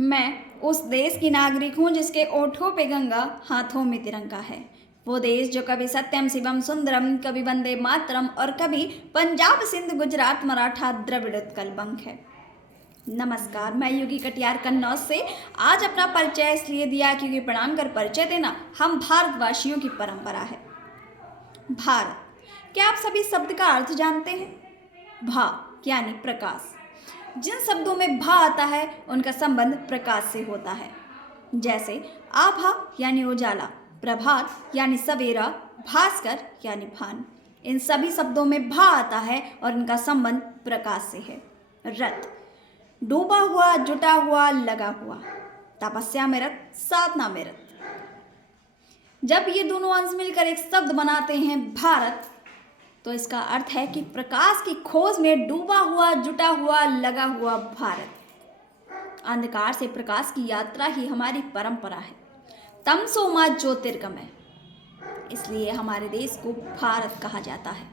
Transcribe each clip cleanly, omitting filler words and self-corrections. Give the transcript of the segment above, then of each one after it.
मैं उस देश की नागरिक हूँ जिसके ओठों पे गंगा, हाथों में तिरंगा है। वो देश जो कभी सत्यम शिवम सुंदरम, कभी वंदे मातरम और कभी पंजाब सिंध गुजरात मराठा द्रविड़ उत्कल बंग है। नमस्कार, मैं युगी कटियार कन्नौज से आज अपना परिचय इसलिए दिया क्योंकि प्रणाम कर परिचय देना हम भारतवासियों की परंपरा है। भारत, क्या आप सभी शब्द का अर्थ जानते हैं? भा यानी प्रकाश। जिन शब्दों में भा आता है उनका संबंध प्रकाश से होता है। जैसे आभा यानी उजाला, प्रभात यानी सवेरा, भास्कर यानी भान। इन सभी शब्दों में भा आता है और इनका संबंध प्रकाश से है। रत, डूबा हुआ, जुटा हुआ, लगा हुआ। तपस्या में रत, साधना में रत। जब ये दोनों अंश मिलकर एक शब्द बनाते हैं भारत, तो इसका अर्थ है कि प्रकाश की खोज में डूबा हुआ, जुटा हुआ, लगा हुआ भारत। अंधकार से प्रकाश की यात्रा ही हमारी परंपरा है। तमसो मा ज्योतिर्गमय, इसलिए हमारे देश को भारत कहा जाता है।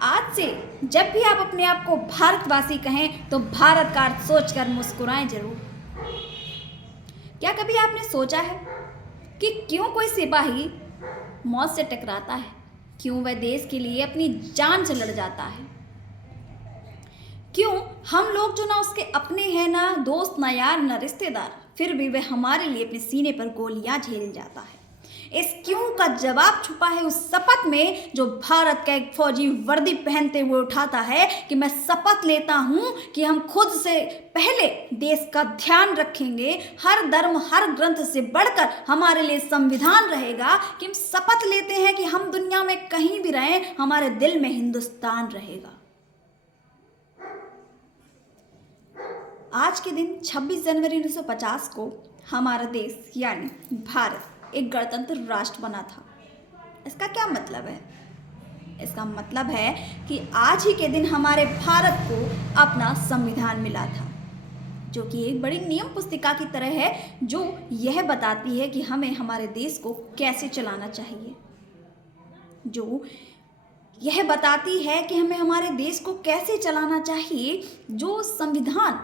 आज से जब भी आप अपने आप को भारतवासी कहें तो भारत का अर्थ सोचकर मुस्कुराएं जरूर। क्या कभी आपने सोचा है कि क्यों कोई सिपाही मौत से टकराता है? क्यों वह देश के लिए अपनी जान से लड़ जाता है? क्यों हम लोग जो ना उसके अपने हैं, ना दोस्त, ना यार, ना रिश्तेदार, फिर भी वह हमारे लिए अपने सीने पर गोलियां झेल जाता है? इस क्यों का जवाब छुपा है उस शपथ में जो भारत का एक फौजी वर्दी पहनते हुए उठाता है कि मैं शपथ लेता हूं कि हम खुद से पहले देश का ध्यान रखेंगे। हर धर्म, हर ग्रंथ से बढ़कर हमारे लिए संविधान रहेगा। कि हम शपथ लेते हैं कि हम दुनिया में कहीं भी रहें, हमारे दिल में हिंदुस्तान रहेगा। आज के दिन 26 जनवरी 1950 को हमारा देश यानी भारत एक गणतंत्र राष्ट्र बना था। इसका क्या मतलब है? इसका मतलब है कि आज ही के दिन हमारे भारत को अपना संविधान मिला था, जो कि एक बड़ी नियम पुस्तिका की तरह है, जो यह बताती है कि हमें हमारे देश को कैसे चलाना चाहिए, जो यह बताती है कि हमें हमारे देश को कैसे चलाना चाहिए। जो संविधान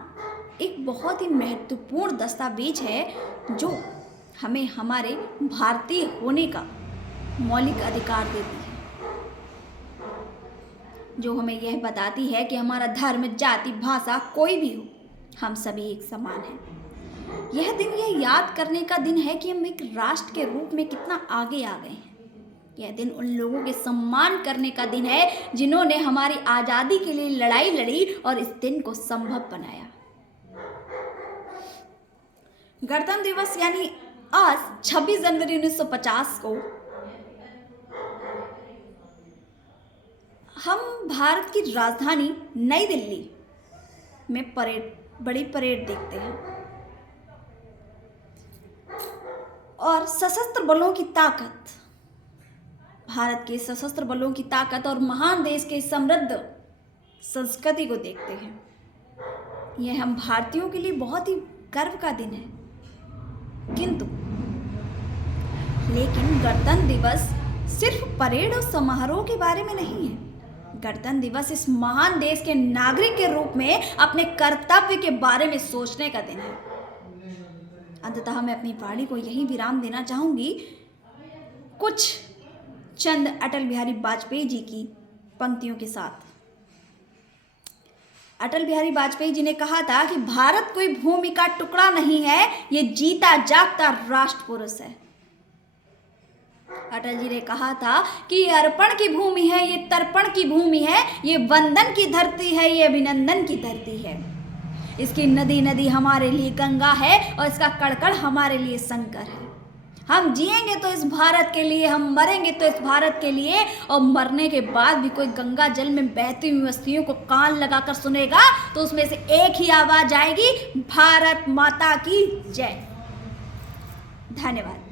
एक बहुत ही महत्वपूर्ण दस्तावेज है, जो हमें हमारे भारतीय होने का मौलिक अधिकार देती है, जो हमें यह बताती है कि हमारा धर्म, जाति, भाषा कोई भी हो, हम सभी एक समान हैं। यह दिन यह याद करने का दिन है कि हम एक राष्ट्र के रूप में कितना आगे आ गए हैं। यह दिन उन लोगों के सम्मान करने का दिन है जिन्होंने हमारी आज़ादी के लिए लड़ाई लड़ी और इस दिन को संभव बनाया। गणतंत्र दिवस यानी आज 26 जनवरी 1950 को हम भारत की राजधानी नई दिल्ली में बड़ी परेड देखते हैं और सशस्त्र बलों की ताकत, भारत के सशस्त्र बलों की ताकत और महान देश के समृद्ध संस्कृति को देखते हैं। यह हम भारतीयों के लिए बहुत ही गर्व का दिन है। लेकिन गणतंत्र दिवस सिर्फ परेड और समारोह के बारे में नहीं है। गणतंत्र दिवस इस महान देश के नागरिक के रूप में अपने कर्तव्य के बारे में सोचने का दिन है। अंततः मैं अपनी वाणी को यही विराम देना चाहूंगी कुछ चंद अटल बिहारी वाजपेयी जी की पंक्तियों के साथ। अटल बिहारी वाजपेयी जी ने कहा था कि भारत कोई भूमि का टुकड़ा नहीं है, ये जीता जागता राष्ट्र पुरुष है। अटल जी ने कहा था कि ये अर्पण की भूमि है, ये तर्पण की भूमि है, ये वंदन की धरती है, ये अभिनंदन की धरती है। इसकी नदी नदी हमारे लिए गंगा है और इसका कड़कड़ हमारे लिए शंकर है। हम जिएंगे तो इस भारत के लिए, हम मरेंगे तो इस भारत के लिए, और मरने के बाद भी कोई गंगा जल में बहती हुई अस्थियों को कान लगाकर सुनेगा तो उसमें से एक ही आवाज आएगी, भारत माता की जय। धन्यवाद।